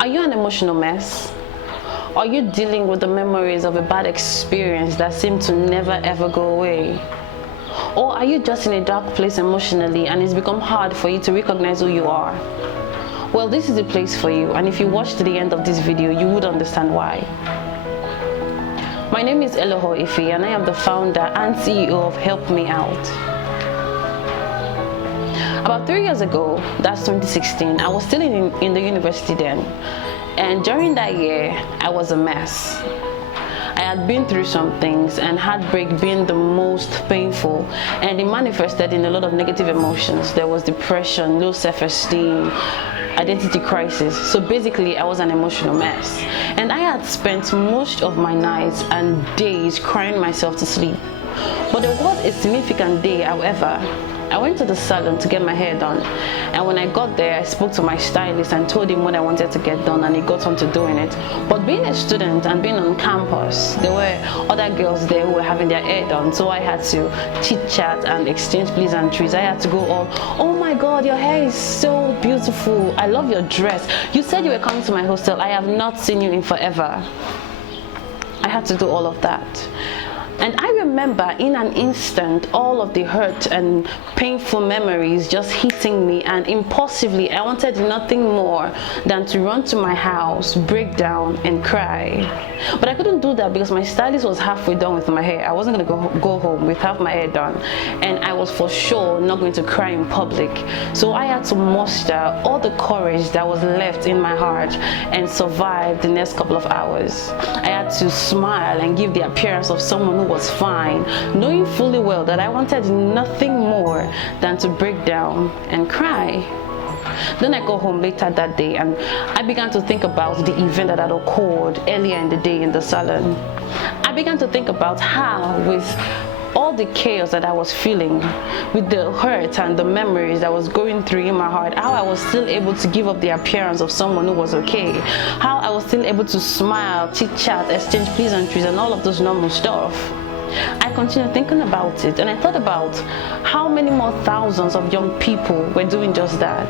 Are you an emotional mess? Are you dealing with the memories of a bad experience that seem to never ever go away? Or are you just in a dark place emotionally and it's become hard for you to recognize who you are? Well, this is the place for you, and if you watch to the end of this video, you would understand why. My name is Eloho Ife, and I am the founder and CEO of HelpMeOut. About 3 years ago, that's 2016, I was still in the university then, and during that year, I was a mess. I had been through some things, and heartbreak being the most painful, and it manifested in a lot of negative emotions. There was depression, low self-esteem, identity crisis. So basically, I was an emotional mess, and I had spent most of my nights and days crying myself to sleep. But there was a significant day, however. I went to the salon to get my hair done, and when I got there, I spoke to my stylist and told him what I wanted to get done, and he got on to doing it. But being a student and being on campus, there were other girls there who were having their hair done, so I had to chit-chat and exchange pleasantries. I had to go all, "Oh my God, your hair is so beautiful. I love your dress. You said you were coming to my hostel. I have not seen you in forever." I had to do all of that. And I remember in an instant all of the hurt and painful memories just hitting me, and impulsively I wanted nothing more than to run to my house, break down and cry. But I couldn't do that because my stylist was halfway done with my hair. I wasn't going to go home with half my hair done, and I was for sure not going to cry in public. So I had to muster all the courage that was left in my heart and survive the next couple of hours. I had to smile and give the appearance of someone who was fine, knowing fully well that I wanted nothing more than to break down and cry. Then I got home later that day, and I began to think about the event that had occurred earlier in the day in the salon. I began to think about how, with all the chaos that I was feeling, with the hurt and the memories that was going through in my heart, how I was still able to give up the appearance of someone who was okay, how I was still able to smile, chit-chat, exchange pleasantries and all of those normal stuff. I continued thinking about it, and I thought about how many more thousands of young people were doing just that.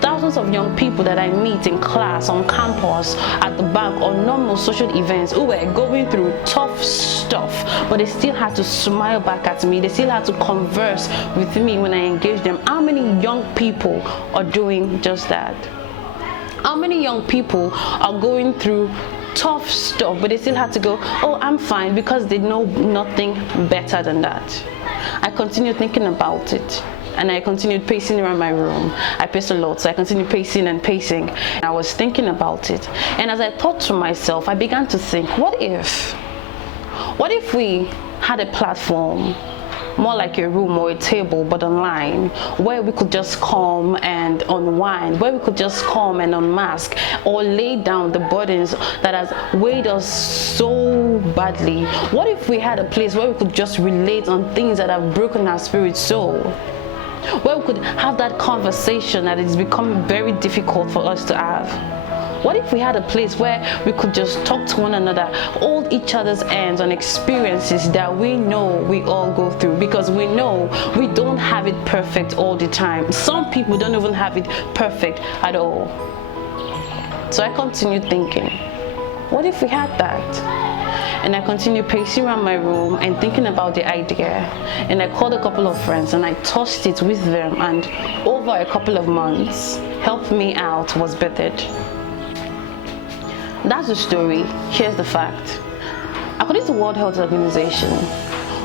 Thousands of young people that I meet in class, on campus, at the bank, on normal social events, who were going through tough stuff, but they still had to smile back at me. They still had to converse with me when I engaged them. How many young people are doing just that? How many young people are going through tough stuff, but they still had to go, "Oh, I'm fine," because they know nothing better than that? I continued thinking about it, and I continued pacing around my room. I paced a lot, so I continued pacing and pacing. I was thinking about it, and as I thought to myself, I began to think, what if we had a platform, more like a room or a table, but online, where we could just come and unwind, where we could just come and unmask or lay down the burdens that has weighed us so badly? What if we had a place where we could just relate on things that have broken our spirit soul? Where we could have that conversation that is becoming very difficult for us to have? What if we had a place where we could just talk to one another, hold each other's hands on experiences that we know we all go through, because we know we don't have it perfect all the time. Some people don't even have it perfect at all. So I continued thinking, what if we had that? And I continued pacing around my room and thinking about the idea. And I called a couple of friends and I tossed it with them, and over a couple of months, HelpMeOut was birthed. That's the story. Here's the fact. According to World Health Organization,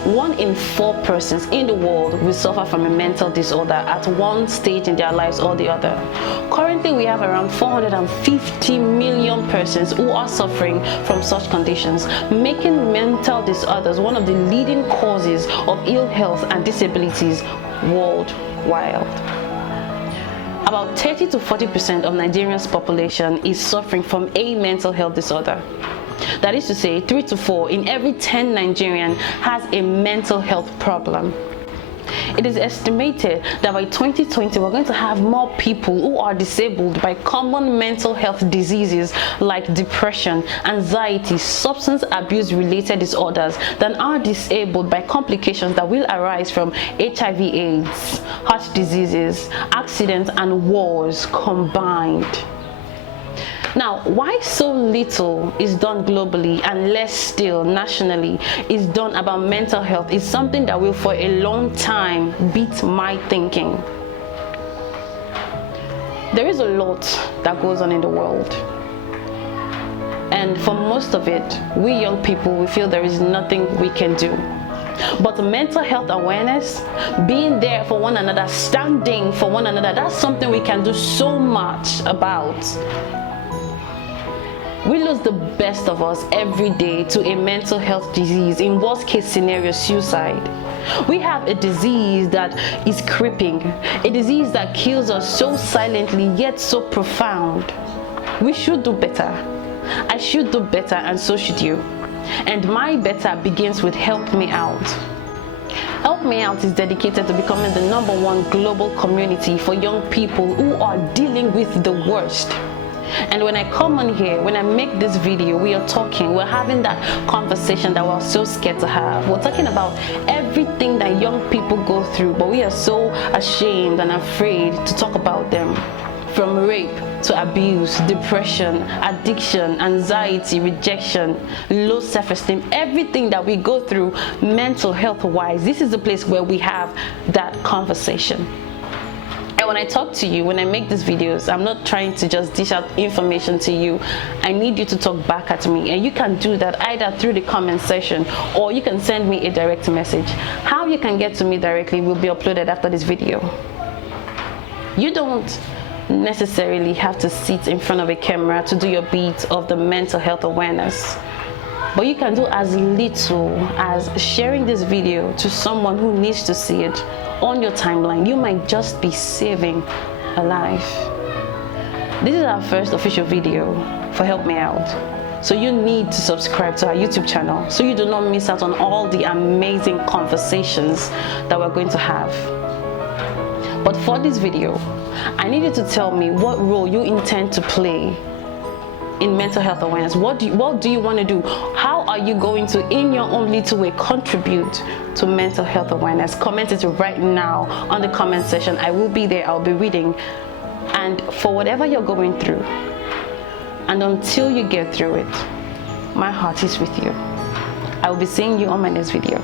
1 in 4 persons in the world will suffer from a mental disorder at one stage in their lives or the other. Currently, we have around 450 million persons who are suffering from such conditions, making mental disorders one of the leading causes of ill health and disabilities worldwide. About 30 to 40% of Nigeria's population is suffering from a mental health disorder. That is to say, 3 to 4 in every 10 Nigerians has a mental health problem. It is estimated that by 2020, we're going to have more people who are disabled by common mental health diseases like depression, anxiety, substance abuse related disorders than are disabled by complications that will arise from HIV/AIDS, heart diseases, accidents, and wars combined. Now, why so little is done globally and less still nationally is done about mental health is something that will for a long time beat my thinking. There is a lot that goes on in the world. And for most of it, we young people, we feel there is nothing we can do. But mental health awareness, being there for one another, standing for one another, that's something we can do so much about. We lose the best of us every day to a mental health disease, in worst case scenario, suicide. We have a disease that is creeping, a disease that kills us so silently yet so profound. We should do better. I should do better, and so should you. And my better begins with HelpMeOut. HelpMeOut is dedicated to becoming the #1 global community for young people who are dealing with the worst. And when I come on here, when I make this video, we are talking, we're having that conversation that we're so scared to have. We're talking about everything that young people go through, but we are so ashamed and afraid to talk about them. From rape to abuse, depression, addiction, anxiety, rejection, low self-esteem, everything that we go through mental health-wise, this is the place where we have that conversation. And when I talk to you, when I make these videos, I'm not trying to just dish out information to you. I need you to talk back at me. And you can do that either through the comment section or you can send me a direct message. How you can get to me directly will be uploaded after this video. You don't necessarily have to sit in front of a camera to do your bit of the mental health awareness. But you can do as little as sharing this video to someone who needs to see it on your timeline. You might just be saving a life. This is our first official video for HelpMeOut. So you need to subscribe to our YouTube channel so you do not miss out on all the amazing conversations that we're going to have. But for this video, I need you to tell me what role you intend to play in mental health awareness. What do you want to do? How are you going to, in your own little way, contribute to mental health awareness? Comment it right now on the comment section. I will be there. I'll be reading. And for whatever you're going through, and until you get through it, my heart is with you. I will be seeing you on my next video.